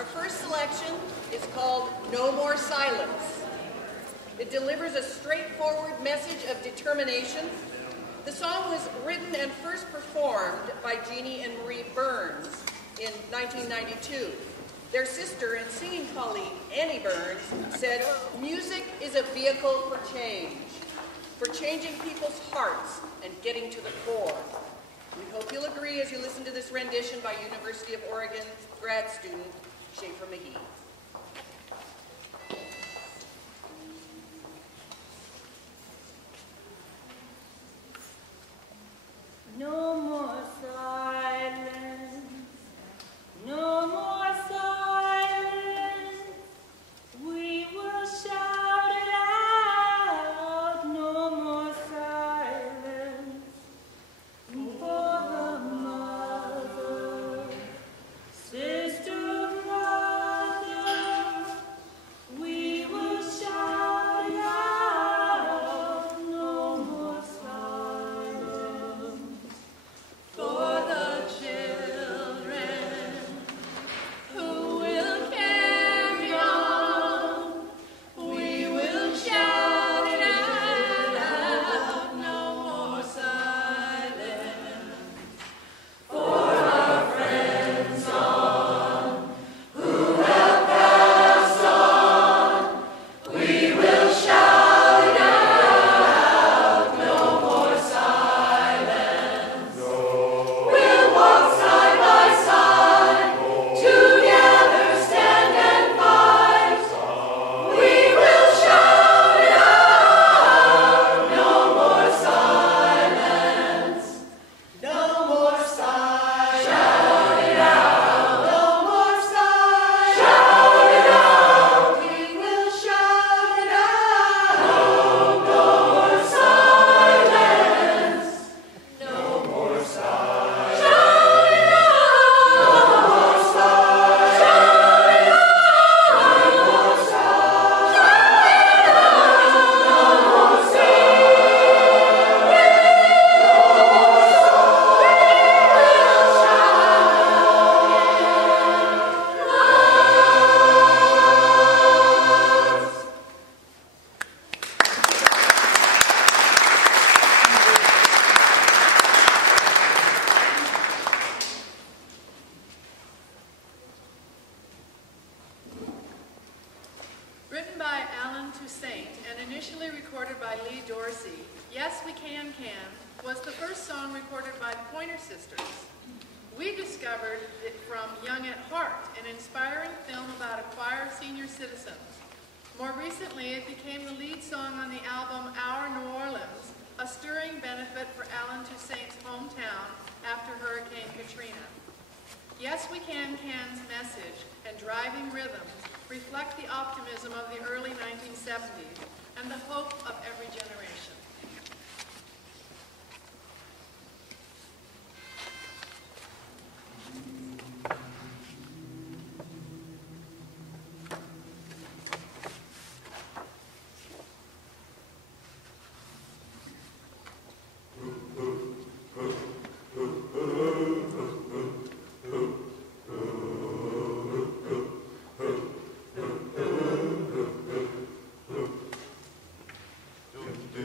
Our first selection is called No More Silence. It delivers a straightforward message of determination. The song was written and first performed by Jeannie and Marie Burns in 1992. Their sister and singing colleague, Annie Burns, said, "Music is a vehicle for change, for changing people's hearts and getting to the core." We hope you'll agree as you listen to this rendition by University of Oregon grad student Schaefer McGee. No more silence, no more silence, we will shout it out, no more silence, for the mother, sister, brother, we will shout it out, no more silence, for the children who will carry on, we will shout it out, no more silence, for our friends on who have passed on, we will shout it out, no more silence. We'll walk side by side, together stand and fight. We will shout it out, no more silence. No more silence. Shout it out, no more silence. Shout it out, we will shout it out. No more silence. No more silence. Shout it out. No more silence. Shout it out. No more silence. Shout it out. No more Written by Alan Toussaint and initially recorded by Lee Dorsey, Yes We Can was the first song recorded by the Pointer Sisters. We discovered it from Young at Heart, an inspiring film about a choir of senior citizens. More recently, it became the lead song on the album Our New Orleans, a stirring benefit for Alan Toussaint's hometown after Hurricane Katrina. Yes We Can's message and driving rhythms reflect the optimism of the early 1970s and the hope of every generation. Do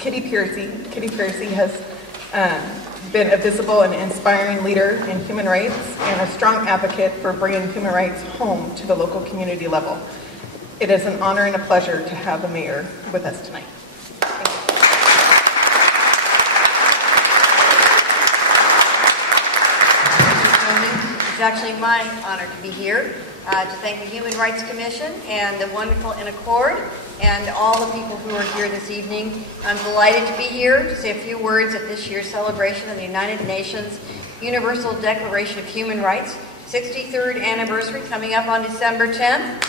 Kitty Piercy. Kitty Piercy has been a visible and inspiring leader in human rights and a strong advocate for bringing human rights home to the local community level. It is an honor and a pleasure to have the mayor with us tonight. It's actually my honor to be here to thank the Human Rights Commission and the wonderful In Accord and all the people who are here this evening. I'm delighted to be here to say a few words at this year's celebration of the United Nations Universal Declaration of Human Rights, 63rd anniversary coming up on December 10th.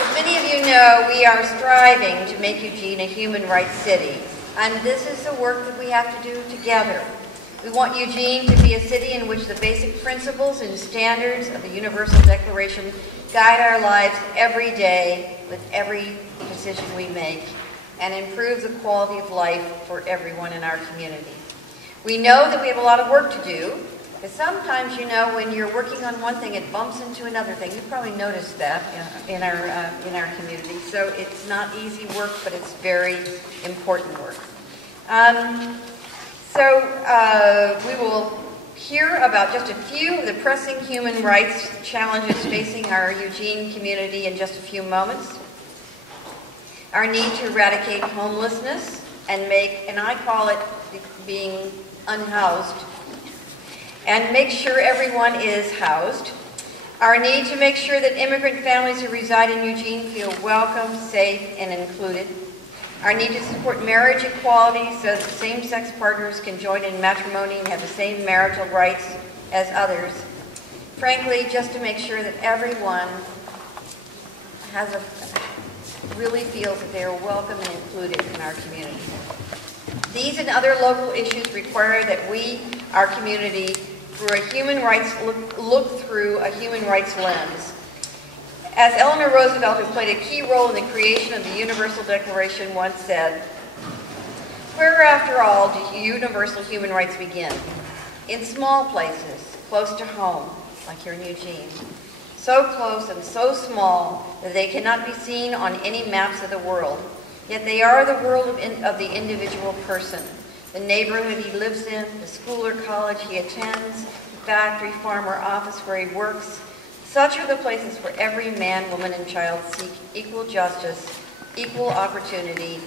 As many of you know, we are striving to make Eugene a human rights city, and this is the work that we have to do together. We want Eugene to be a city in which the basic principles and standards of the Universal Declaration guide our lives every day with every decision we make and improve the quality of life for everyone in our community. We know that we have a lot of work to do, because sometimes, you know, when you're working on one thing, it bumps into another thing. You've probably noticed that in our community. So it's not easy work, but it's very important work. We will hear about just a few of the pressing human rights challenges facing our Eugene community in just a few moments. Our need to eradicate homelessness and I call it being unhoused, and make sure everyone is housed. Our need to make sure that immigrant families who reside in Eugene feel welcome, safe, and included. Our need to support marriage equality so that same-sex partners can join in matrimony and have the same marital rights as others. Frankly, just to make sure that everyone really feels that they are welcome and included in our community. These and other local issues require that we, our community, through a human rights look through a human rights lens. As Eleanor Roosevelt, who played a key role in the creation of the Universal Declaration, once said, "Where, after all, do universal human rights begin? In small places, close to home, like here in Eugene. So close and so small that they cannot be seen on any maps of the world. Yet they are the world of the individual person, the neighborhood he lives in, the school or college he attends, the factory, farm, or office where he works. Such are the places where every man, woman, and child seek equal justice, equal opportunity,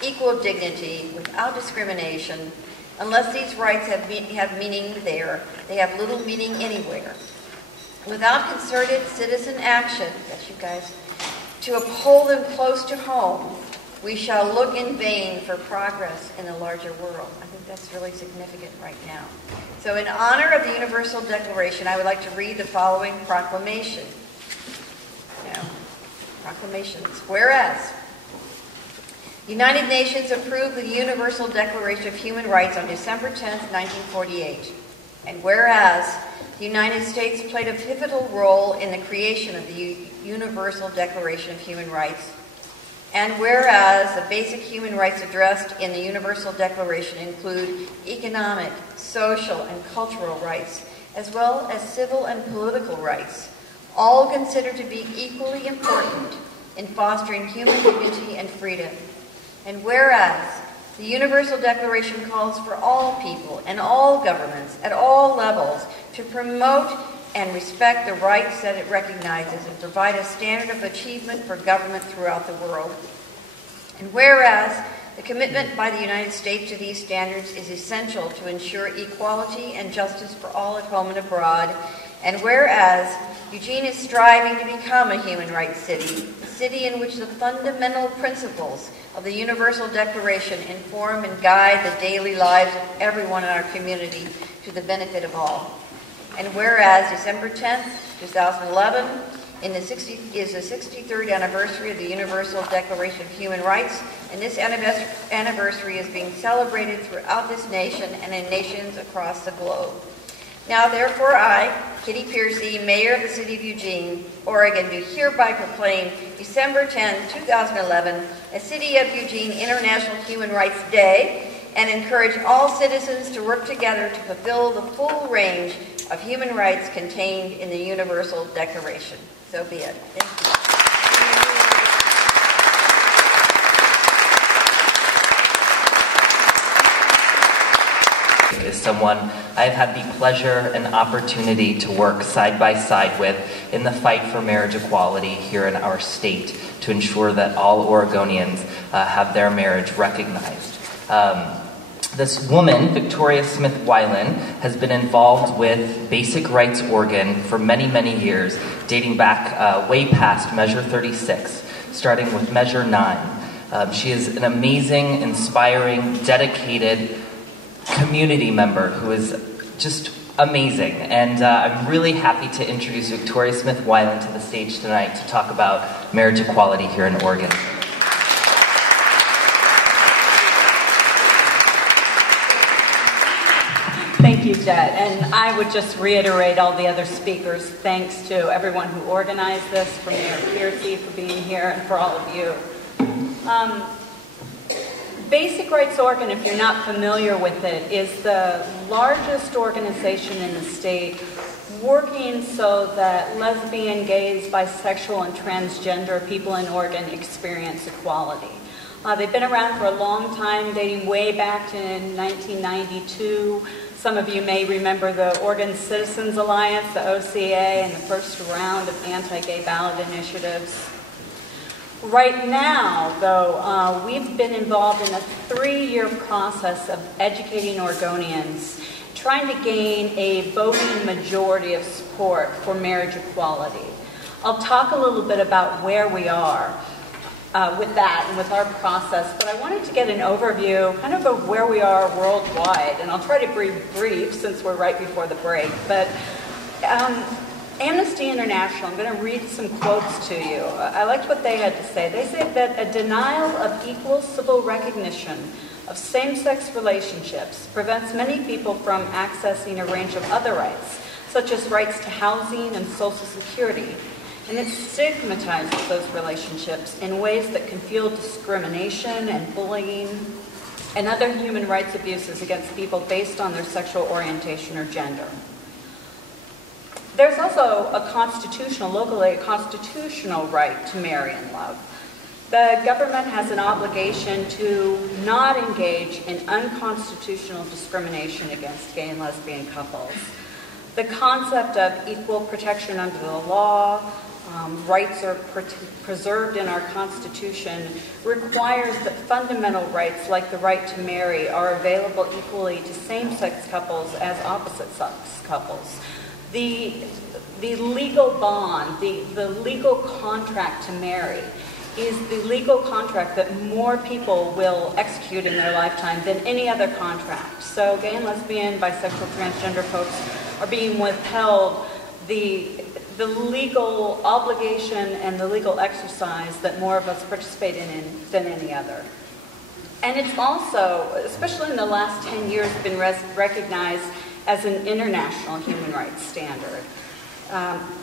equal dignity, without discrimination. Unless these rights have meaning there, they have little meaning anywhere. Without concerted citizen action," that's you guys, "to uphold them close to home, we shall look in vain for progress in the larger world." I think that's really significant right now. So in honor of the Universal Declaration, I would like to read the following proclamation. Proclamations. Whereas, the United Nations approved the Universal Declaration of Human Rights on December 10th, 1948. And whereas, the United States played a pivotal role in the creation of the Universal Declaration of Human Rights. And whereas the basic human rights addressed in the Universal Declaration include economic, social, and cultural rights, as well as civil and political rights, all considered to be equally important in fostering human dignity and freedom. And whereas the Universal Declaration calls for all people and all governments at all levels to promote and respect the rights that it recognizes and provide a standard of achievement for government throughout the world. And whereas the commitment by the United States to these standards is essential to ensure equality and justice for all at home and abroad. And whereas Eugene is striving to become a human rights city, a city in which the fundamental principles of the Universal Declaration inform and guide the daily lives of everyone in our community to the benefit of all. And whereas December 10th, 2011 is the 63rd anniversary of the Universal Declaration of Human Rights, and this anniversary is being celebrated throughout this nation and in nations across the globe. Now, therefore, I, Kitty Piercy, Mayor of the City of Eugene, Oregon, do hereby proclaim December 10, 2011, a City of Eugene International Human Rights Day, and encourage all citizens to work together to fulfill the full range of human rights contained in the Universal Declaration. So be it. Thank you. someone I have had the pleasure and opportunity to work side by side with in the fight for marriage equality here in our state to ensure that all Oregonians have their marriage recognized. This woman, Victoria Smith Weiland, has been involved with Basic Rights Oregon for many, many years, dating back way past Measure 36, starting with Measure 9. She is an amazing, inspiring, dedicated community member who is just amazing. And I'm really happy to introduce Victoria Smith Weiland to the stage tonight to talk about marriage equality here in Oregon. Thank you, Jet. And I would just reiterate all the other speakers. Thanks to everyone who organized this, for Mayor Piercy for being here, and for all of you. Basic Rights Oregon, if you're not familiar with it, is the largest organization in the state working so that lesbian, gays, bisexual, and transgender people in Oregon experience equality. They've been around for a long time, dating way back to 1992. Some of you may remember the Oregon Citizens Alliance, the OCA, and the first round of anti-gay ballot initiatives. Right now, though, we've been involved in a 3-year process of educating Oregonians, trying to gain a voting majority of support for marriage equality. I'll talk a little bit about where we are with that and with our process, but I wanted to get an overview kind of where we are worldwide, and I'll try to be brief since we're right before the break. But Amnesty International, I'm going to read some quotes to you. I liked what they had to say. They say that a denial of equal civil recognition of same-sex relationships prevents many people from accessing a range of other rights, such as rights to housing and Social Security. And it stigmatizes those relationships in ways that can fuel discrimination and bullying and other human rights abuses against people based on their sexual orientation or gender. There's also locally a constitutional right to marry and love. The government has an obligation to not engage in unconstitutional discrimination against gay and lesbian couples. The concept of equal protection under the law, rights are preserved in our Constitution, requires that fundamental rights like the right to marry are available equally to same-sex couples as opposite-sex couples. The legal bond, the legal contract to marry is the legal contract that more people will execute in their lifetime than any other contract. So gay and lesbian, bisexual, transgender folks are being withheld the legal obligation and the legal exercise that more of us participate in than any other. And it's also, especially in the last 10 years, been recognized as an international human rights standard.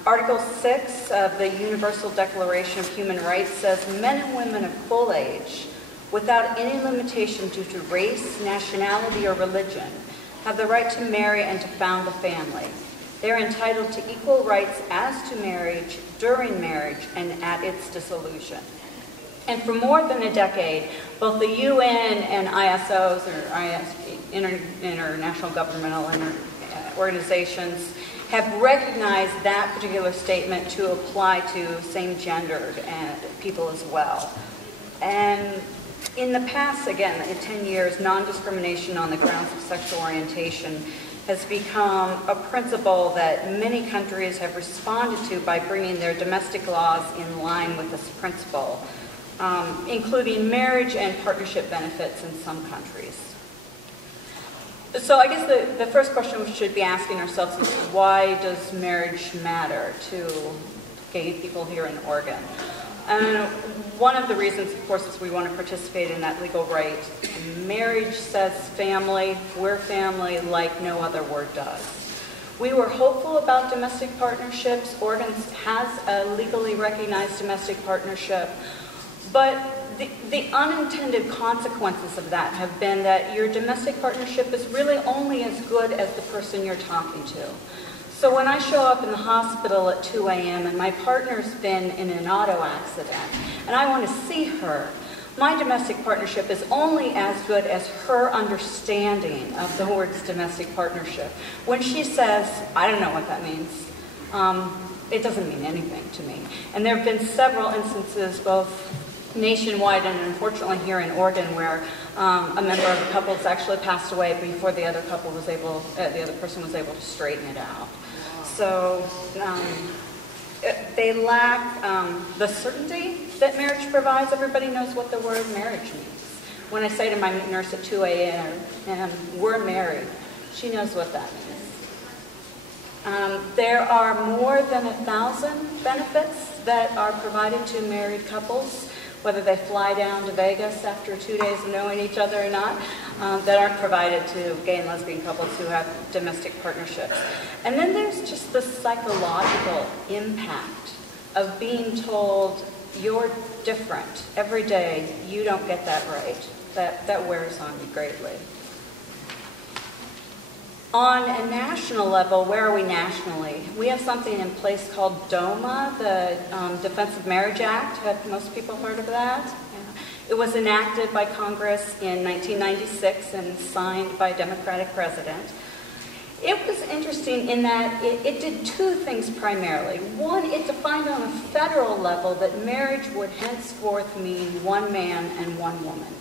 Article 6 of the Universal Declaration of Human Rights says men and women of full age, without any limitation due to race, nationality, or religion, have the right to marry and to found a family. They are entitled to equal rights as to marriage, during marriage, and at its dissolution. And for more than a decade, both the UN and ISOs, or international governmental organizations, have recognized that particular statement to apply to same-gendered people as well. And in the past, again, in 10 years, non-discrimination on the grounds of sexual orientation has become a principle that many countries have responded to by bringing their domestic laws in line with this principle, including marriage and partnership benefits in some countries. So I guess the first question we should be asking ourselves is, why does marriage matter to gay people here in Oregon? And one of the reasons, of course, is we want to participate in that legal right. Marriage says family. We're family like no other word does. We were hopeful about domestic partnerships. Oregon has a legally recognized domestic partnership. But the unintended consequences of that have been that your domestic partnership is really only as good as the person you're talking to. So when I show up in the hospital at 2 a.m. and my partner's been in an auto accident and I want to see her, My domestic partnership is only as good as her understanding of the words domestic partnership. When she says, I don't know what that means, it doesn't mean anything to me. And there have been several instances, both nationwide and unfortunately here in Oregon, where a member of the couple has actually passed away before the other person was able to straighten it out. So they lack the certainty that marriage provides. Everybody knows what the word marriage means. When I say to my nurse at 2 a.m., we're married, she knows what that means. There are more than 1,000 benefits that are provided to married couples, whether they fly down to Vegas after 2 days of knowing each other or not, that aren't provided to gay and lesbian couples who have domestic partnerships. And then there's just the psychological impact of being told you're different every day, you don't get that right. That wears on me greatly. On a national level, where are we nationally? We have something in place called DOMA, the Defense of Marriage Act. Have most people heard of that? Yeah. It was enacted by Congress in 1996 and signed by a Democratic president. It was interesting in that it did two things primarily. One, it defined on a federal level that marriage would henceforth mean one man and one woman.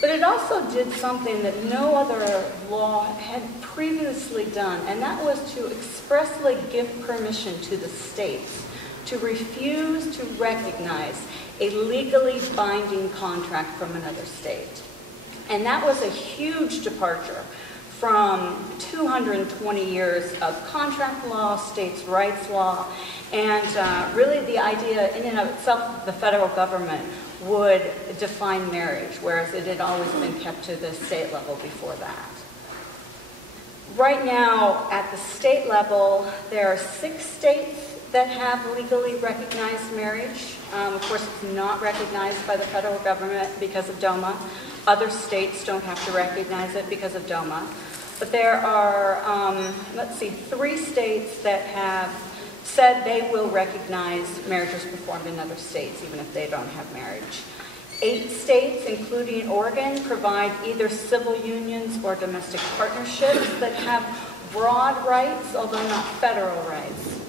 But it also did something that no other law had previously done, and that was to expressly give permission to the states to refuse to recognize a legally binding contract from another state. And that was a huge departure from 220 years of contract law, states' rights law, and really the idea in and of itself the federal government would define marriage, whereas it had always been kept to the state level before that. Right now, at the state level, there are 6 states that have legally recognized marriage. Of course, it's not recognized by the federal government because of DOMA. Other states don't have to recognize it because of DOMA. But there are, 3 states that have said they will recognize marriages performed in other states, even if they don't have marriage. 8 states, including Oregon, provide either civil unions or domestic partnerships that have broad rights, although not federal rights.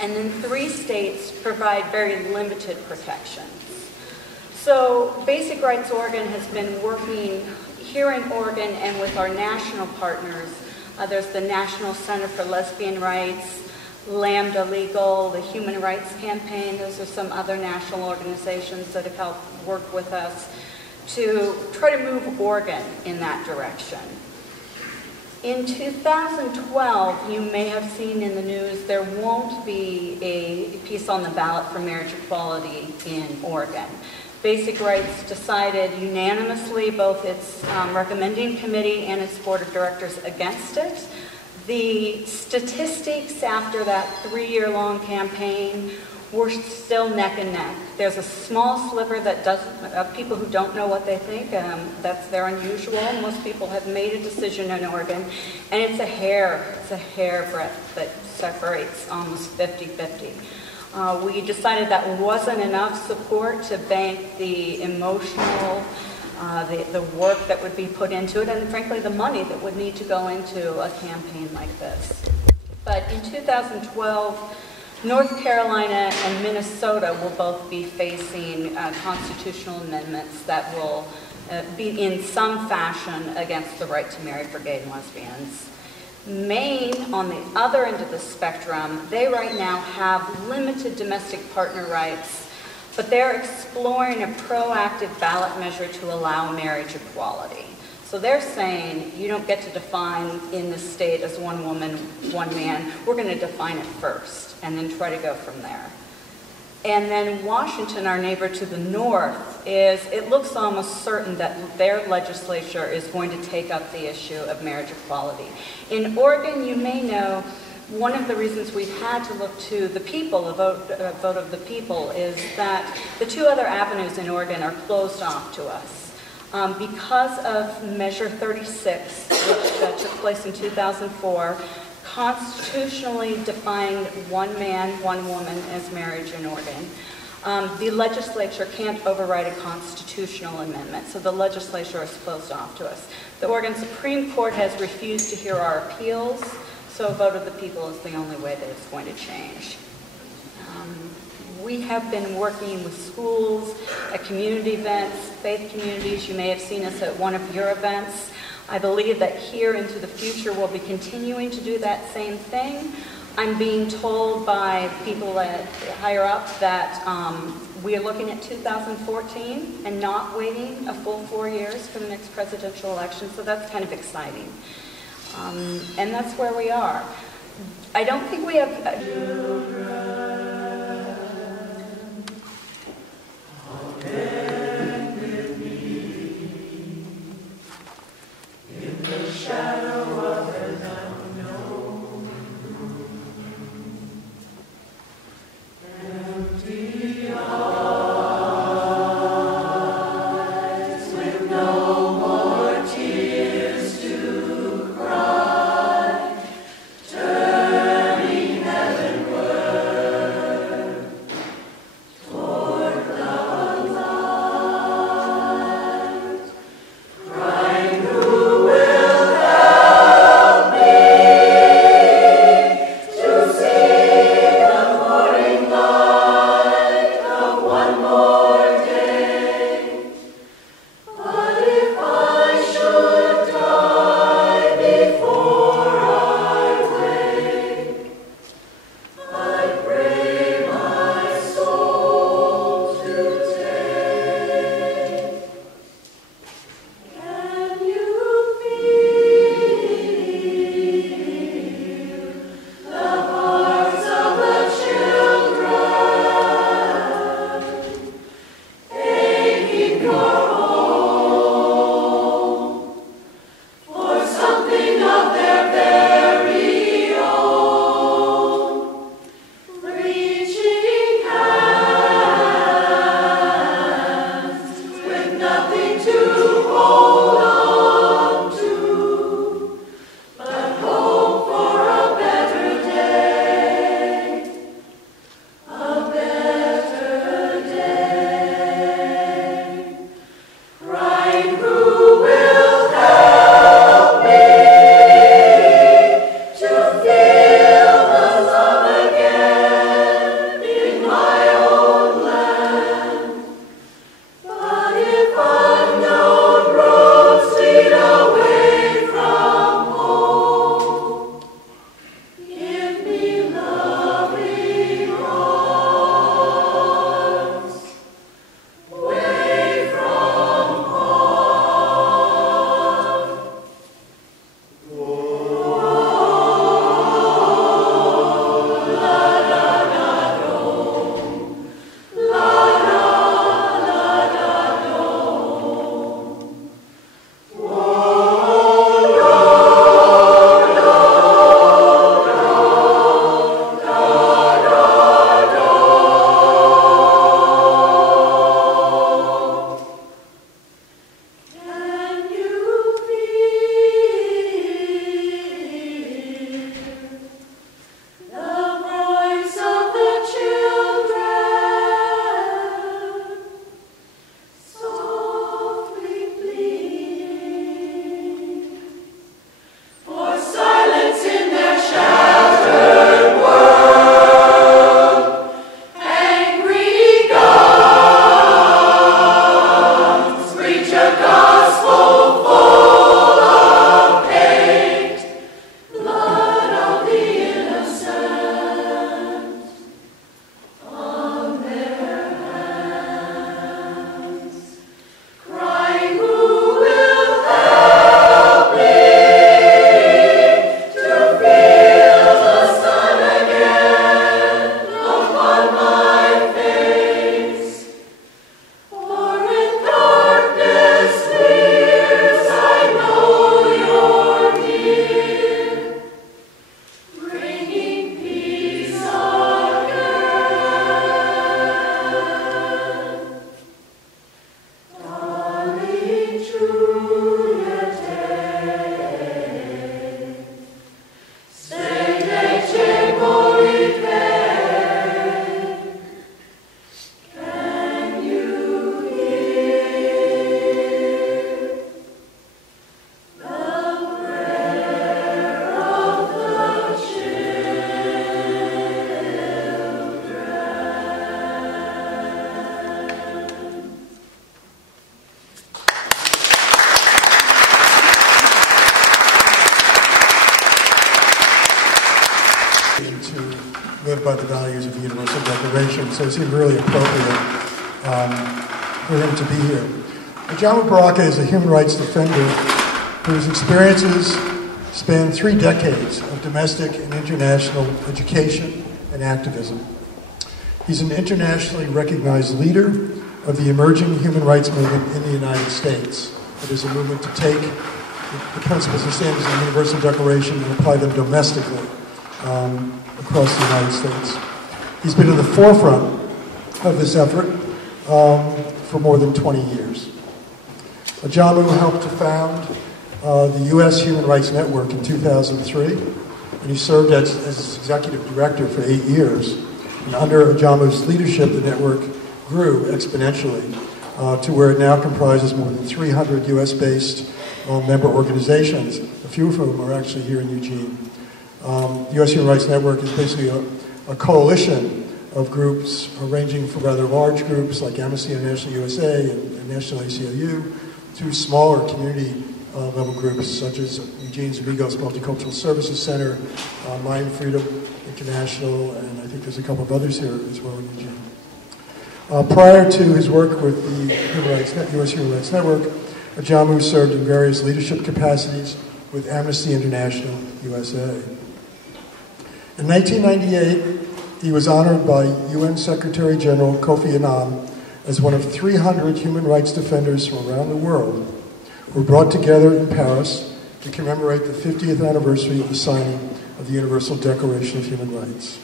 And then 3 states provide very limited protections. So Basic Rights Oregon has been working here in Oregon and with our national partners. There's the National Center for Lesbian Rights, Lambda Legal, the Human Rights Campaign. Those are some other national organizations that have helped work with us to try to move Oregon in that direction. In 2012, you may have seen in the news, there won't be a piece on the ballot for marriage equality in Oregon. Basic Rights decided unanimously, both its recommending committee and its board of directors, against it. The statistics after that 3-year-long campaign were still neck and neck. There's a small sliver that of people who don't know what they think. They're unusual. Most people have made a decision in Oregon, and it's a hair breadth that separates almost 50-50. We decided that wasn't enough support to bank the emotional, the work that would be put into it, and frankly the money that would need to go into a campaign like this. But in 2012, North Carolina and Minnesota will both be facing constitutional amendments that will be in some fashion against the right to marry for gay and lesbians. Maine, on the other end of the spectrum, they right now have limited domestic partner rights, but they're exploring a proactive ballot measure to allow marriage equality. So they're saying you don't get to define in the state as one woman, one man. We're going to define it first and then try to go from there. And then Washington, our neighbor to the north, it looks almost certain that their legislature is going to take up the issue of marriage equality. In Oregon, you may know, one of the reasons we've had to look to the people, a vote of the people, is that the 2 other avenues in Oregon are closed off to us. Because of Measure 36, which took place in 2004, constitutionally defined one man, one woman as marriage in Oregon. The legislature can't override a constitutional amendment, so the legislature is closed off to us. The Oregon Supreme Court has refused to hear our appeals, so a vote of the people is the only way that it's going to change. We have been working with schools, at community events, faith communities. You may have seen us at one of your events. I believe that here into the future we'll be continuing to do that same thing. I'm being told by people at higher up that we are looking at 2014 and not waiting a full 4 years for the next presidential election, so that's kind of exciting. And that's where we are. I don't think we have... Turning heavenward. live by the values of the Universal Declaration, so it seemed really appropriate for him to be here. Ajamu Baraka is a human rights defender whose experiences span 3 decades of domestic and international education and activism. He's an internationally recognized leader of the emerging human rights movement in the United States. It is a movement to take the principles and standards of the Universal Declaration and apply them domestically across the United States. He's been at the forefront of this effort for more than 20 years. Ajamu helped to found the U.S. Human Rights Network in 2003, and he served as its executive director for 8 years. And under Ajamu's leadership, the network grew exponentially to where it now comprises more than 300 U.S.-based member organizations, a few of whom are actually here in Eugene. The U.S. Human Rights Network is basically a coalition of groups ranging from rather large groups like Amnesty International USA and National ACLU to smaller community level groups such as Eugene's Amigos Multicultural Services Center, Mind Freedom International, and I think there's a couple of others here as well in Eugene. Prior to his work with the U.S. Human Rights Network, Ajamu served in various leadership capacities with Amnesty International USA. In 1998, he was honored by UN Secretary General Kofi Annan as one of 300 human rights defenders from around the world who were brought together in Paris to commemorate the 50th anniversary of the signing of the Universal Declaration of Human Rights.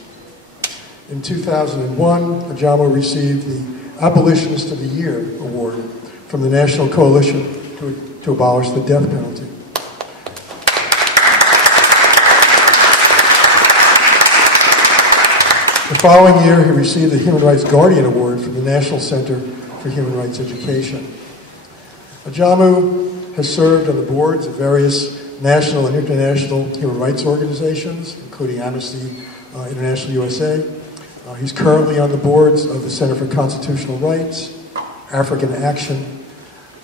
In 2001, Ajamu received the Abolitionist of the Year award from the National Coalition to Abolish the Death Penalty. The following year, he received the Human Rights Guardian Award from the National Center for Human Rights Education. Ajamu has served on the boards of various national and international human rights organizations, including Amnesty International USA. He's currently on the boards of the Center for Constitutional Rights, African Action,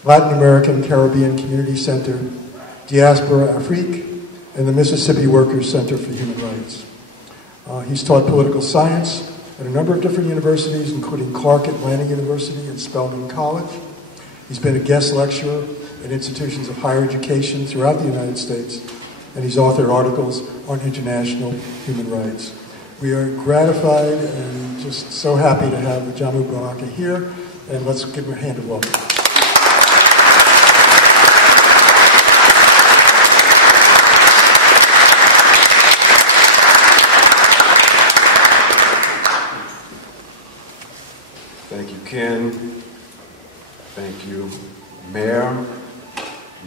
Latin American Caribbean Community Center, Diaspora Afrique, and the Mississippi Workers Center for Human Rights. He's taught political science at a number of different universities, including Clark Atlanta University and Spelman College. He's been a guest lecturer at institutions of higher education throughout the United States, and he's authored articles on international human rights. We are gratified and just so happy to have Ajamu Baraka here, and let's give him a hand of welcome. Thank you, Ken. Thank you, Mayor,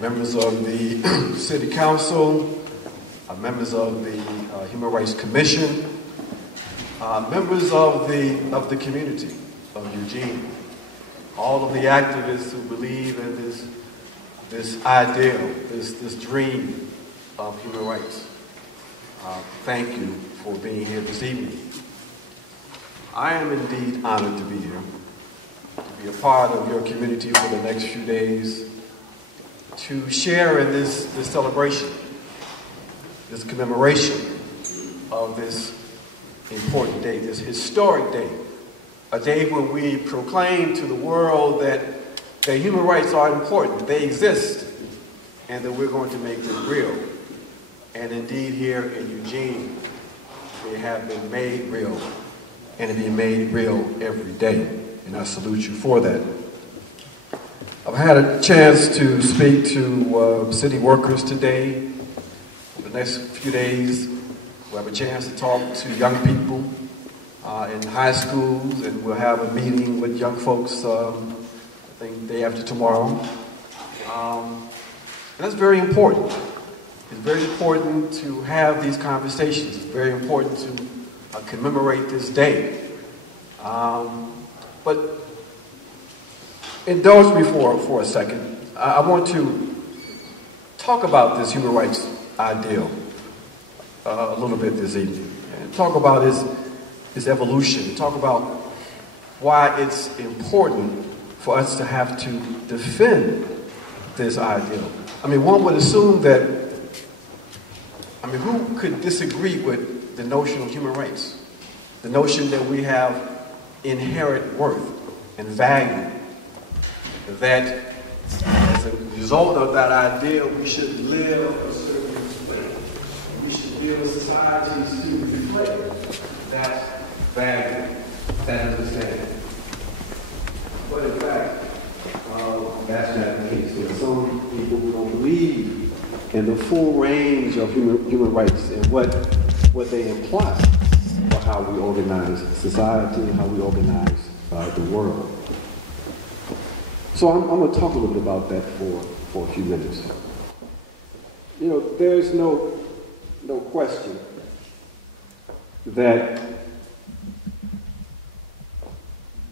members of the City Council, members of the Human Rights Commission, members of the community of Eugene, all of the activists who believe in this ideal, this dream of human rights. Thank you for being here this evening. I am indeed honored to be here, to be a part of your community for the next few days, to share in this celebration, this commemoration of this important day, this historic day, a day when we proclaim to the world that human rights are important, they exist, and that we're going to make them real. And indeed here in Eugene, they have been made real, and to be made real every day. And I salute you for that. I've had a chance to speak to city workers today. The next few days, we'll have a chance to talk to young people in high schools, and we'll have a meeting with young folks, I think, the day after tomorrow. And that's very important. It's very important to have these conversations. It's very important to commemorate this day. But indulge me for a second. I want to talk about this human rights ideal a little bit this evening. And talk about its evolution. Talk about why it's important for us to have to defend this ideal. I mean, one would assume that, who could disagree with the notion of human rights? the notion that we have inherent worth and value, that as a result of that idea, we should live a certain way. We should build societies to reflect that value, that understanding. But in fact, that's not the case. There are some people who don't believe in the full range of human rights and what they imply for how we organize society and how we organize the world. So I'm going to talk a little bit about that for a few minutes. You know, there's no question that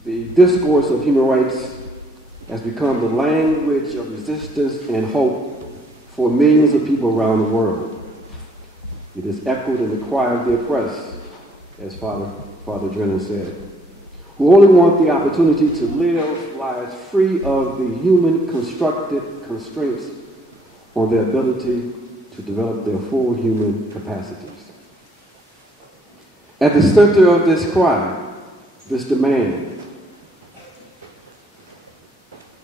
the discourse of human rights has become the language of resistance and hope for millions of people around the world. It is echoed in the cry of the oppressed, as Father Drennan said, who only want the opportunity to live lives free of the human constructed constraints on their ability to develop their full human capacities. At the center of this cry, this demand,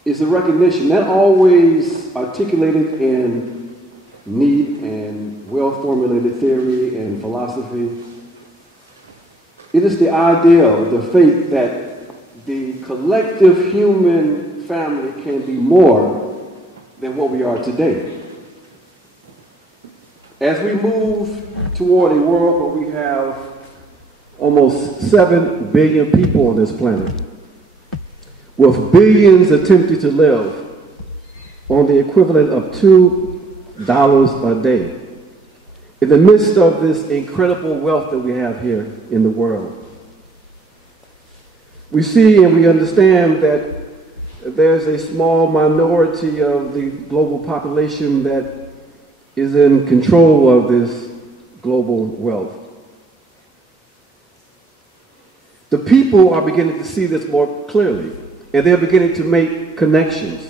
is a recognition, not always articulated in neat and well-formulated theory and philosophy. It is the ideal, the faith that the collective human family can be more than what we are today. As we move toward a world where we have almost 7 billion people on this planet, with billions attempting to live on the equivalent of $2 a day, in the midst of this incredible wealth that we have here in the world, we see and we understand that there's a small minority of the global population that is in control of this global wealth. The people are beginning to see this more clearly, and they're beginning to make connections.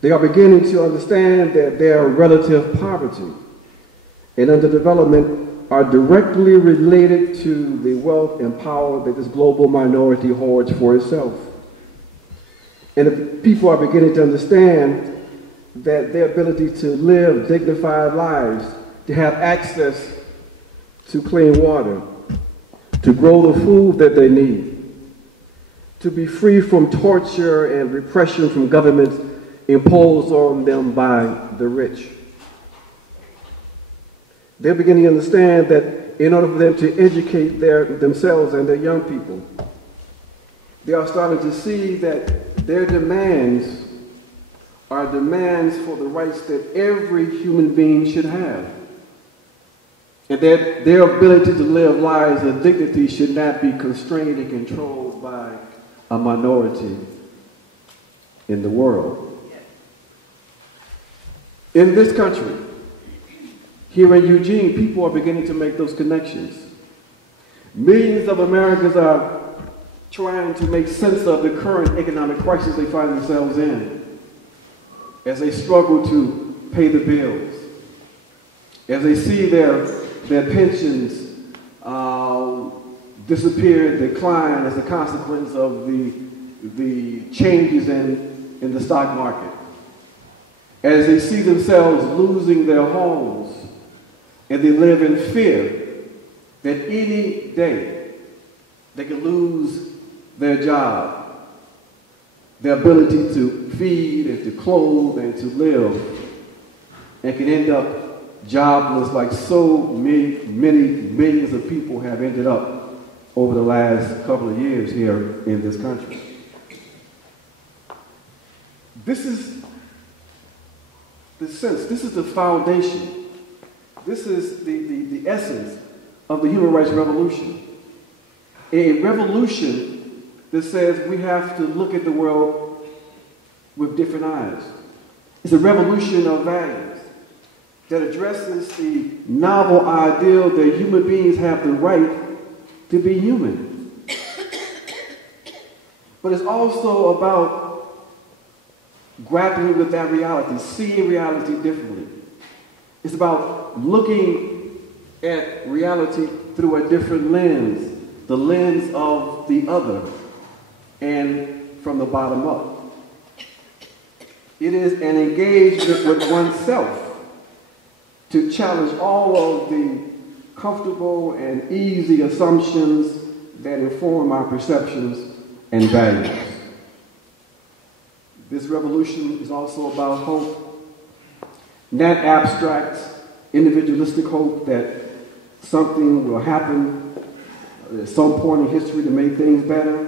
They are beginning to understand that their relative poverty and underdevelopment are directly related to the wealth and power that this global minority hoards for itself. And the people are beginning to understand that their ability to live dignified lives, to have access to clean water, to grow the food that they need, to be free from torture and repression from governments imposed on them by the rich. They're beginning to understand that in order for them to educate themselves and their young people, they are starting to see that their demands are demands for the rights that every human being should have. And that their ability to live lives of dignity should not be constrained and controlled by a minority in the world. In this country, here in Eugene, people are beginning to make those connections. Millions of Americans are trying to make sense of the current economic crisis they find themselves in as they struggle to pay the bills, as they see their pensions disappear and decline as a consequence of the changes in the stock market, as they see themselves losing their homes, and they live in fear that any day they could lose their job, their ability to feed and to clothe and to live, and can end up jobless like so many millions of people have ended up over the last couple of years here in this country. This is the sense, this is the foundation, this is the essence of the human rights revolution. A revolution that says we have to look at the world with different eyes. It's a revolution of values that addresses the novel ideal that human beings have the right to be human. But it's also about grappling with that reality, seeing reality differently. It's about looking at reality through a different lens, the lens of the other, and from the bottom up. It is an engagement with oneself to challenge all of the comfortable and easy assumptions that inform our perceptions and values. This revolution is also about hope, not abstract, individualistic hope that something will happen at some point in history to make things better,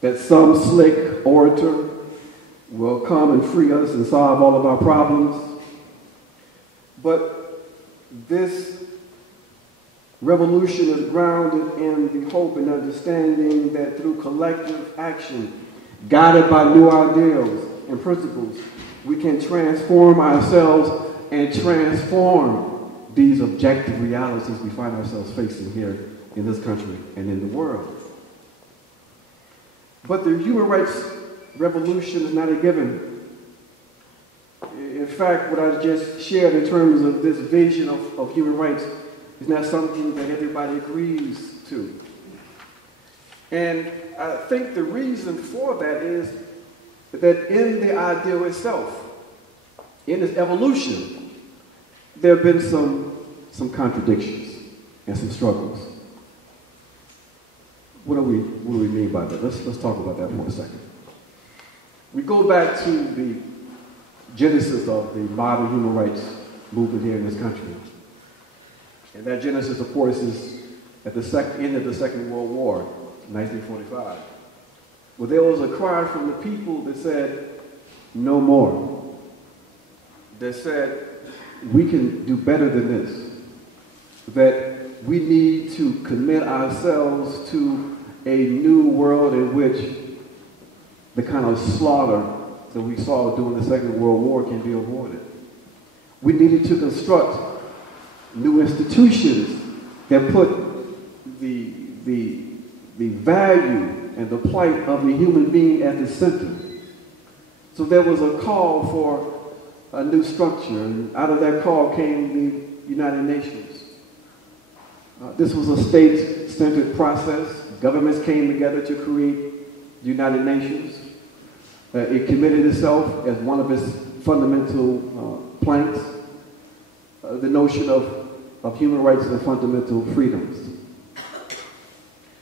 that some slick orator will come and free us and solve all of our problems. But this revolution is grounded in the hope and understanding that through collective action, guided by new ideals and principles, we can transform ourselves and transform these objective realities we find ourselves facing here in this country and in the world. But the human rights revolution is not a given. In fact, what I just shared in terms of this vision of human rights is not something that everybody agrees to. And I think the reason for that is that in the ideal itself, in its evolution, there have been some contradictions and some struggles. What do we mean by that? Let's talk about that for a second. We go back to the genesis of the modern human rights movement here in this country. And that genesis, of course, is at the end of the Second World War, 1945. Well, there was a cry from the people that said, no more. That said, we can do better than this. That we need to commit ourselves to a new world in which the kind of slaughter that we saw during the Second World War can be avoided. We needed to construct new institutions that put the value and the plight of the human being at the center. So there was a call for a new structure, and out of that call came the United Nations. This was a state-centered process. Governments came together to create the United Nations. It committed itself as one of its fundamental planks, the notion of human rights and fundamental freedoms.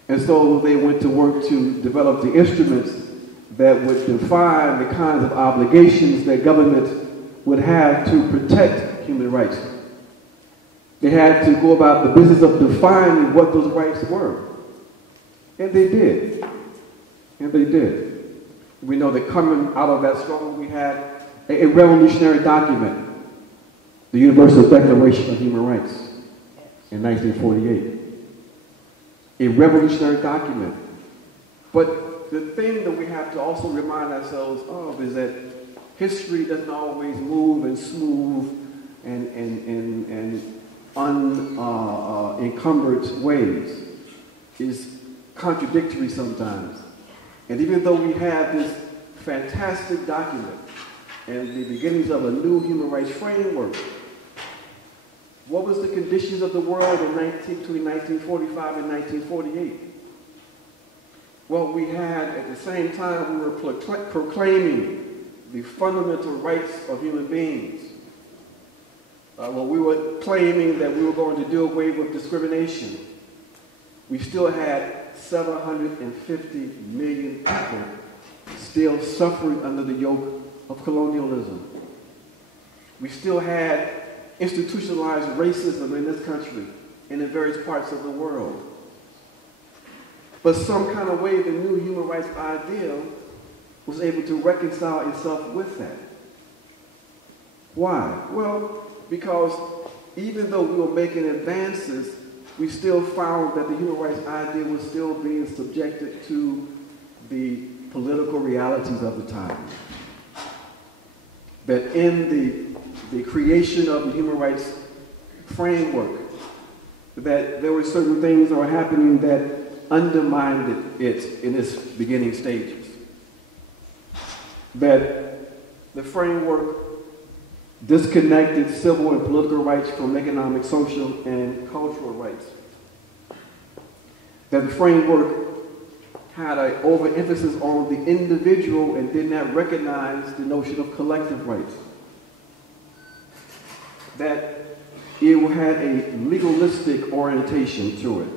And so they went to work to develop the instruments that would define the kinds of obligations that government would have to protect human rights. They had to go about the business of defining what those rights were. And they did. And they did. We know that coming out of that struggle, we had a revolutionary document, the Universal Declaration of Human Rights in 1948. A revolutionary document. But the thing that we have to also remind ourselves of is that history doesn't always move in smooth and unencumbered ways. It's contradictory sometimes. And even though we have this fantastic document and the beginnings of a new human rights framework, what was the conditions of the world between 1945 and 1948? Well, we had, at the same time, we were proclaiming the fundamental rights of human beings. We were claiming that we were going to do away with discrimination. We still had 750 million people still suffering under the yoke of colonialism. We still had institutionalized racism in this country and in various parts of the world. But some kind of way the new human rights ideal was able to reconcile itself with that. Why? Well, because even though we were making advances, we still found that the human rights idea was still being subjected to the political realities of the time. That in the creation of the human rights framework, that there were certain things that were happening that undermined it in its beginning stages. That the framework disconnected civil and political rights from economic, social, and cultural rights. that the framework had an overemphasis on the individual and did not recognize the notion of collective rights. That it had a legalistic orientation to it.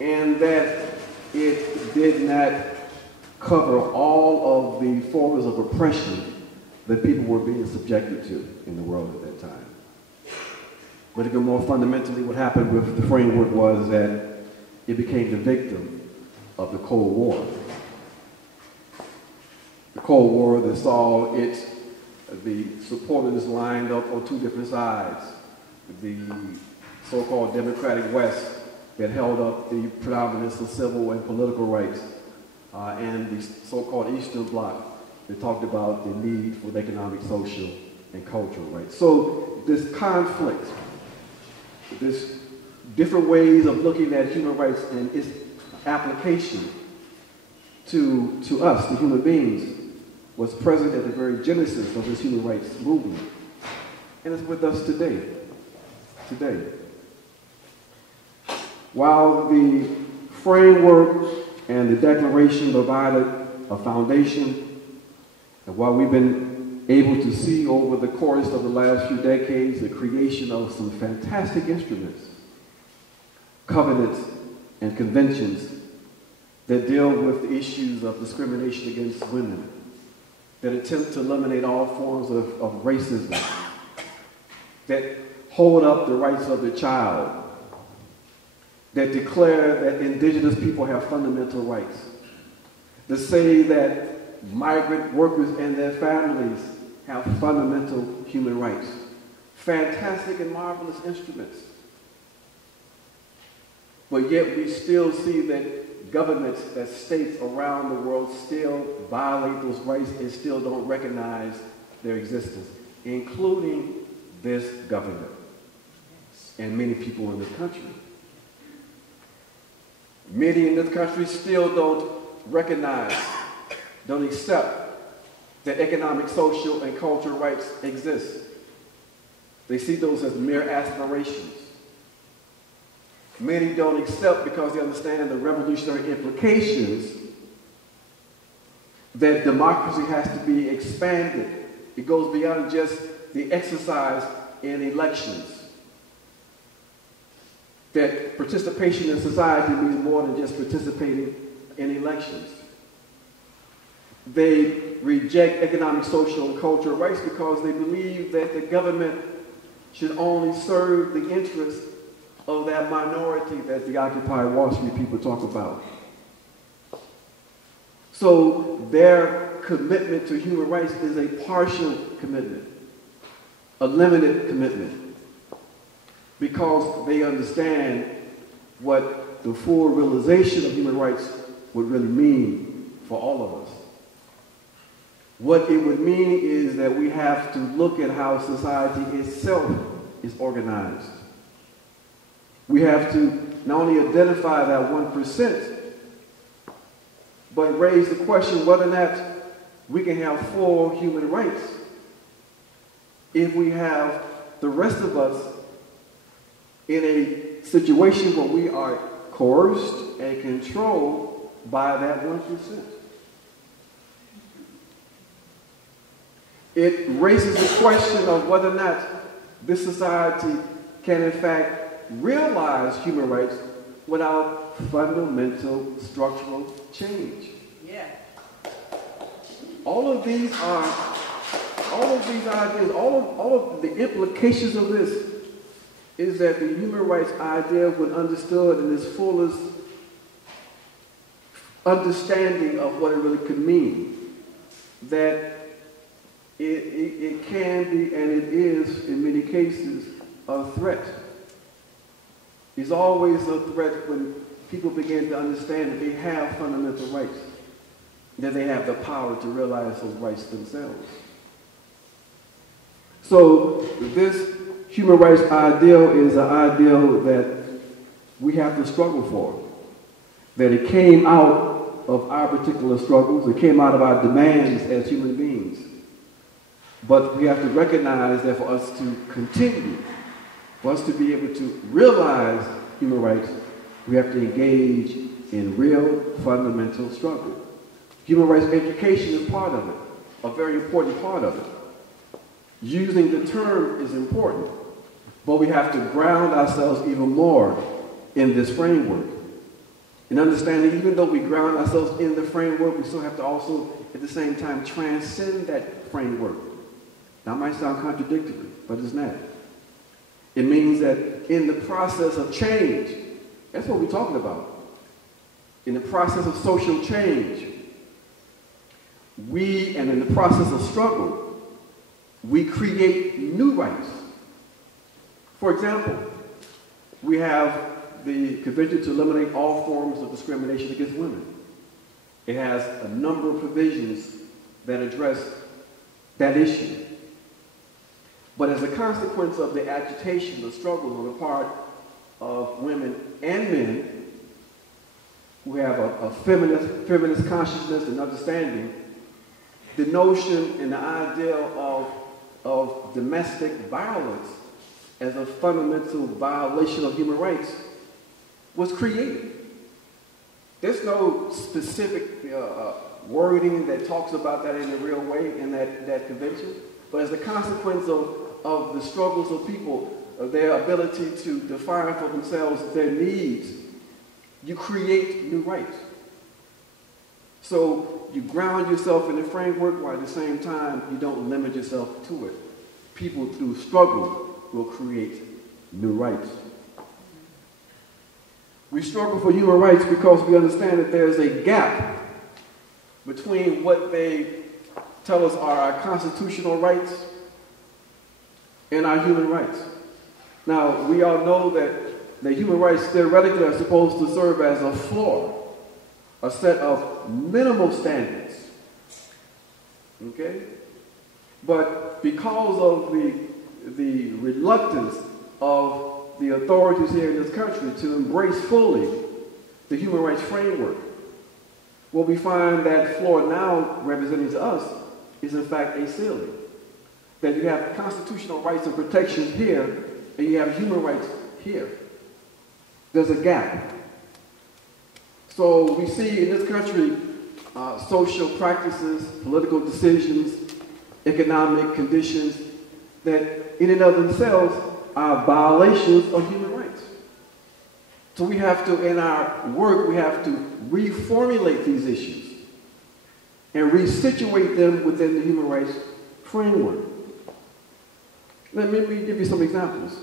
And that it did not cover all of the forms of oppression that people were being subjected to in the world at that time. But even more fundamentally, what happened with the framework was that it became the victim of the Cold War. The Cold War that saw the supporters lined up on two different sides. The so-called Democratic West that held up the predominance of civil and political rights, and the so-called Eastern Bloc that talked about the need for the economic, social, and cultural rights. So this conflict, this different ways of looking at human rights and its application to us, the human beings, was present at the very genesis of this human rights movement. And it's with us today. While the framework and the declaration provided a foundation, and while we've been able to see over the course of the last few decades the creation of some fantastic instruments, covenants and conventions that deal with the issues of discrimination against women, that attempt to eliminate all forms of racism, that hold up the rights of the child, that declare that indigenous people have fundamental rights, that say that migrant workers and their families have fundamental human rights. Fantastic and marvelous instruments. But yet we still see that governments, that states around the world still violate those rights and still don't recognize their existence, including this government and many people in this country. Many in this country still don't recognize, don't accept that economic, social, and cultural rights exist. They see those as mere aspirations. Many don't accept because they understand the revolutionary implications that democracy has to be expanded. It goes beyond just the exercise in elections. That participation in society means more than just participating in elections. They reject economic, social, and cultural rights because they believe that the government should only serve the interests of that minority that the Occupy Wall Street people talk about. So their commitment to human rights is a partial commitment, a limited commitment, because they understand what the full realization of human rights would really mean for all of us. What it would mean is that we have to look at how society itself is organized. We have to not only identify that 1%, but raise the question whether or not we can have full human rights if we have the rest of us in a situation where we are coerced and controlled by that 1%. It raises the question of whether or not this society can in fact realize human rights without fundamental structural change. Yeah. All of these ideas, all of the implications of this is that the human rights idea, when understood in its fullest understanding of what it really could mean, that it can be, and it is in many cases, a threat. It's always a threat when people begin to understand that they have fundamental rights, that they have the power to realize those rights themselves. So this human rights ideal is an ideal that we have to struggle for. That it came out of our particular struggles, it came out of our demands as human beings. But we have to recognize that for us to continue, for us to be able to realize human rights, We have to engage in real fundamental struggle. Human rights education is part of it, a very important part of it. Using the term is important, but we have to ground ourselves even more in this framework. And understanding, even though we ground ourselves in the framework, we still have to also, at the same time, transcend that framework. Now, it might sound contradictory, but it's not. It means that in the process of change, that's what we're talking about. In the process of social change, and in the process of struggle, we create new rights. For example, we have the Convention to Eliminate All Forms of Discrimination Against Women. It has a number of provisions that address that issue. But as a consequence of the agitation, the struggle on the part of women and men who have a feminist consciousness and understanding, the notion and the idea of domestic violence as a fundamental violation of human rights was created. There's no specific wording that talks about that in a real way in that convention, but as a consequence of the struggles of people, their ability to define for themselves their needs, you create new rights. So you ground yourself in the framework while at the same time you don't limit yourself to it. People through struggle will create new rights. We struggle for human rights because we understand that there's a gap between what they tell us are our constitutional rights and our human rights. Now, we all know that the human rights theoretically are supposed to serve as a floor, a set of minimal standards. Okay? But because of the reluctance of the authorities here in this country to embrace fully the human rights framework, what we find that floor now representing to us is in fact a ceiling. That you have constitutional rights and protections here, and you have human rights here. There's a gap. So we see in this country social practices, political decisions, economic conditions that in and of themselves are violations of human rights. So we have to, in our work, we have to reformulate these issues and resituate them within the human rights framework. Let me give you some examples.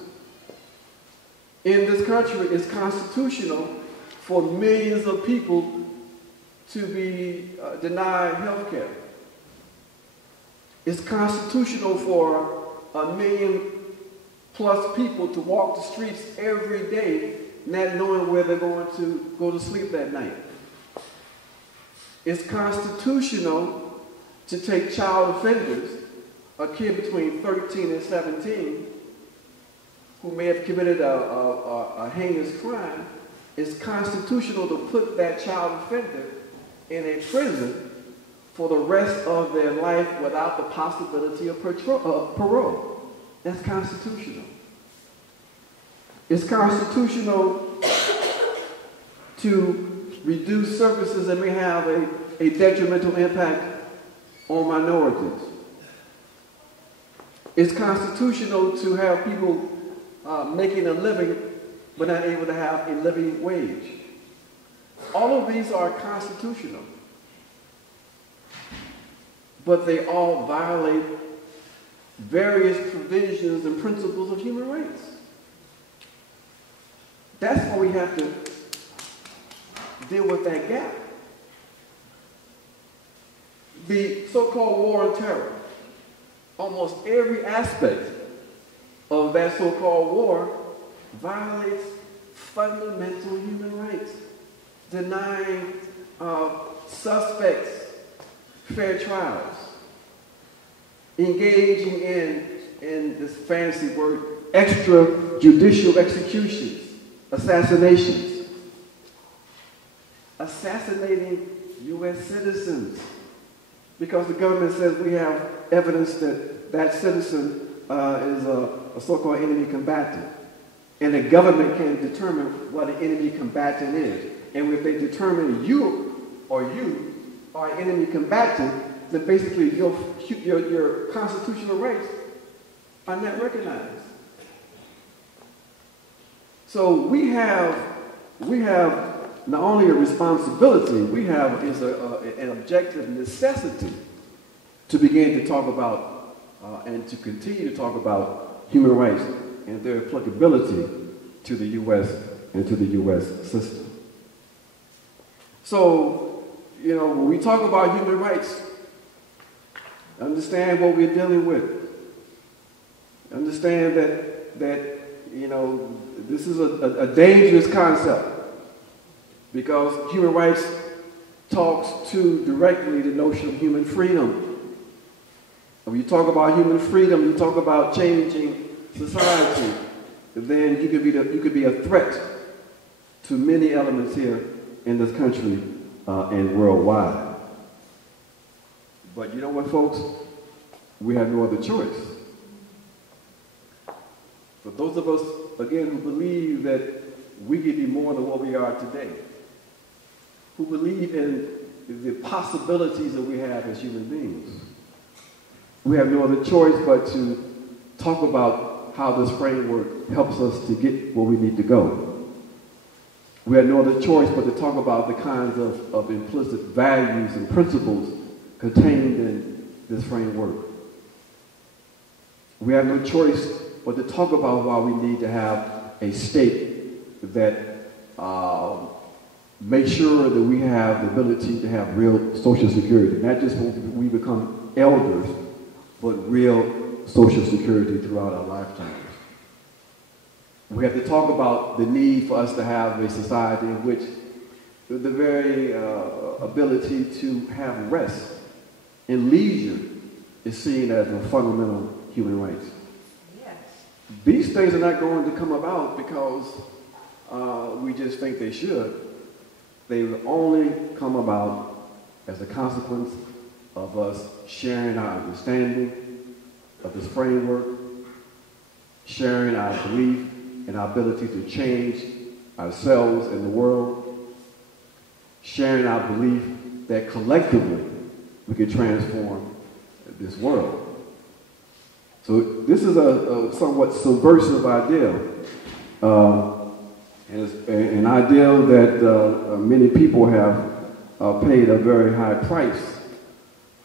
In this country, it's constitutional for millions of people to be denied health care. It's constitutional for 1 million plus people to walk the streets every day not knowing where they're going to go to sleep that night. It's constitutional to take child offenders, a kid between 13 and 17, who may have committed a heinous crime. It's constitutional to put that child offender in a prison for the rest of their life without the possibility of parole. That's constitutional. It's constitutional to reduce services that may have a detrimental impact on minorities. It's constitutional to have people making a living but not able to have a living wage. All of these are constitutional, but they all violate various provisions and principles of human rights. That's why we have to deal with that gap. The so-called war on terror, almost every aspect of that so-called war violates fundamental human rights, denying suspects fair trials, engaging in this fancy word, extrajudicial executions, assassinations, assassinating U.S. citizens because the government says we have evidence that that citizen is a so-called enemy combatant. And the government can determine what an enemy combatant is. And if they determine you are an enemy combatant, then basically your constitutional rights are not recognized. So we have not only a responsibility, we have an objective necessity to begin to talk about and to continue to talk about human rights and their applicability to the U.S. and to the U.S. system. So, when we talk about human rights, understand what we're dealing with. Understand that this is a dangerous concept because human rights talks to directly the notion of human freedom. When you talk about human freedom, you talk about changing society, then you could be a threat to many elements here in this country and worldwide. But you know what, folks? We have no other choice. For those of us, again, who believe that we can be more than what we are today, who believe in the possibilities that we have as human beings, we have no other choice but to talk about how this framework helps us to get where we need to go. We have no other choice but to talk about the kinds of implicit values and principles contained in this framework. We have no choice but to talk about why we need to have a state that makes sure that we have the ability to have real social security, not just when we become elders, but real social security throughout our lifetimes. We have to talk about the need for us to have a society in which the very ability to have rest and leisure is seen as a fundamental human right. Yes. These things are not going to come about because we just think they should. They will only come about as a consequence of us sharing our understanding of this framework, sharing our belief and our ability to change ourselves and the world, sharing our belief that collectively we can transform this world. So this is a somewhat subversive ideal, and it's an ideal that many people have paid a very high price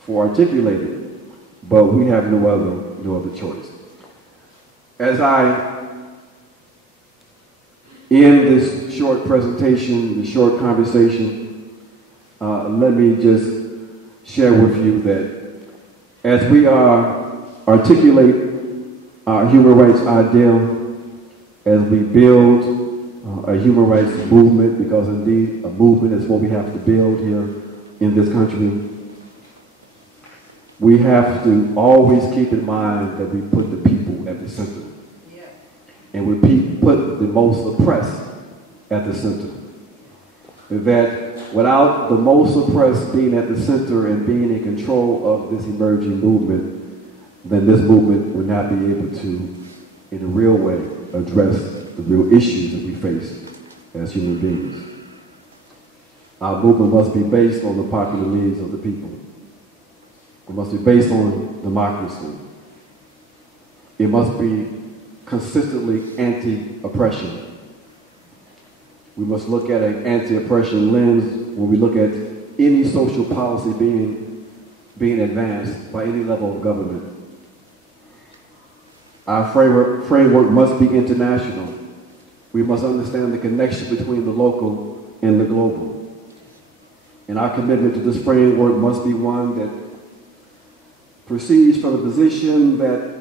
for articulating, but we have no other choice. As I end this short presentation, this short conversation, let me just share with you that as we articulate our human rights ideal, as we build a human rights movement, because indeed a movement is what we have to build here in this country, we have to always keep in mind that we put the people at the center. Yeah. And we put the most oppressed at the center. That without the most oppressed being at the center and being in control of this emerging movement, then this movement would not be able to, in a real way, address the real issues that we face as human beings. Our movement must be based on the popular needs of the people. It must be based on democracy. It must be consistently anti-oppression. We must look at an anti-oppression lens when we look at any social policy being advanced by any level of government. Our framework must be international. We must understand the connection between the local and the global. And our commitment to this framework must be one that proceeds from the position that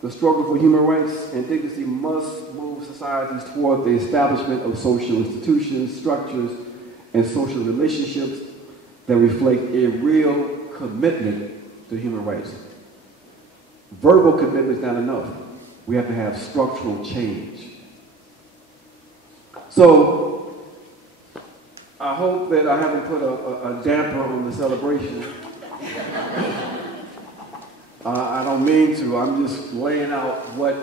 the struggle for human rights and dignity must move societies toward the establishment of social institutions, structures, and social relationships that reflect a real commitment to human rights. Verbal commitment is not enough. We have to have structural change. So, I hope that I haven't put a damper on the celebration. I don't mean to. I'm just laying out what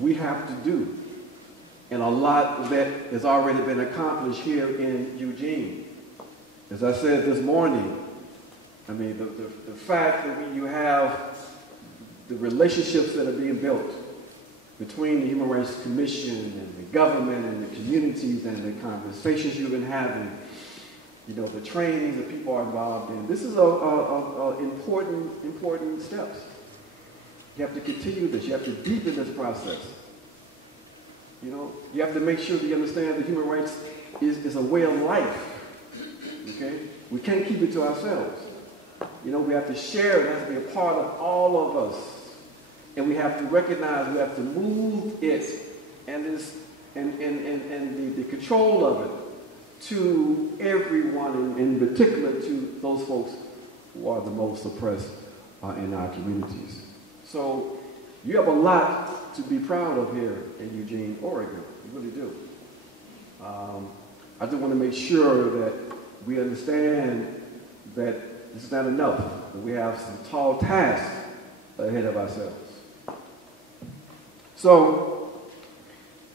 we have to do And a lot of that has already been accomplished here in Eugene. As I said this morning, I mean, the fact that when you have the relationships that are being built between the Human Rights Commission and the government and the communities and the conversations you've been having, you know, the trainings that people are involved in, this is important steps. You have to continue this. You have to deepen this process. You know, you have to make sure that you understand that human rights is a way of life. Okay? We can't keep it to ourselves. You know, we have to share it. It has to be a part of all of us. And we have to recognize, we have to move it and the control of it to everyone, and in particular to those folks who are the most oppressed in our communities. So you have a lot to be proud of here in Eugene, Oregon. You really do. I just want to make sure that we understand that this is not enough, that we have some tall tasks ahead of ourselves. So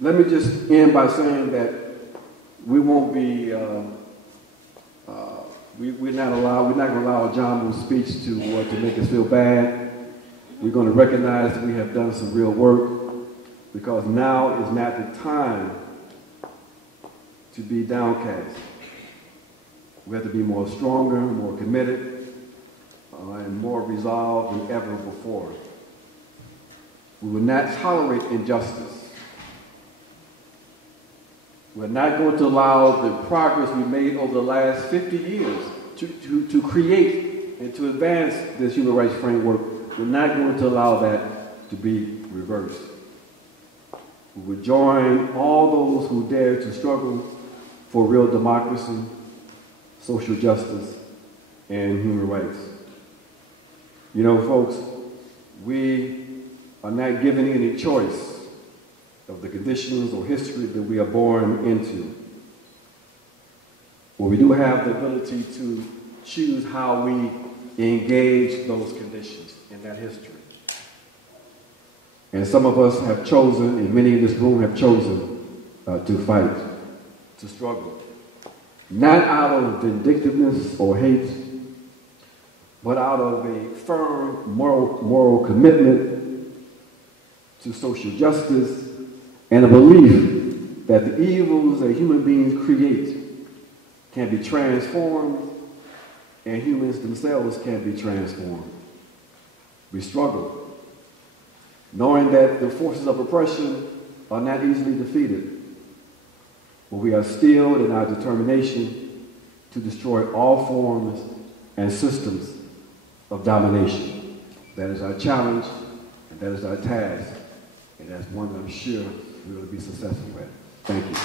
let me just end by saying that we won't be, we're not going to allow Ajamu's speech to make us feel bad. We're going to recognize that we have done some real work, because now is not the time to be downcast. We have to be more stronger, more committed, and more resolved than ever before. We will not tolerate injustice. We're not going to allow the progress we made over the last 50 years to create and to advance this human rights framework. We're not going to allow that to be reversed. We will join all those who dare to struggle for real democracy, social justice, and human rights. You know, folks, we are not given any choice of the conditions or history that we are born into. But we do have the ability to choose how we engage those conditions in that history. And some of us have chosen, and many in this room have chosen, to fight, to struggle. Not out of vindictiveness or hate, but out of a firm moral commitment to social justice and a belief that the evils that human beings create can be transformed, and humans themselves can be transformed. We struggle, knowing that the forces of oppression are not easily defeated, but we are steeled in our determination to destroy all forms and systems of domination. That is our challenge, and that is our task, and that's one that I'm sure we will be successful at. Thank you.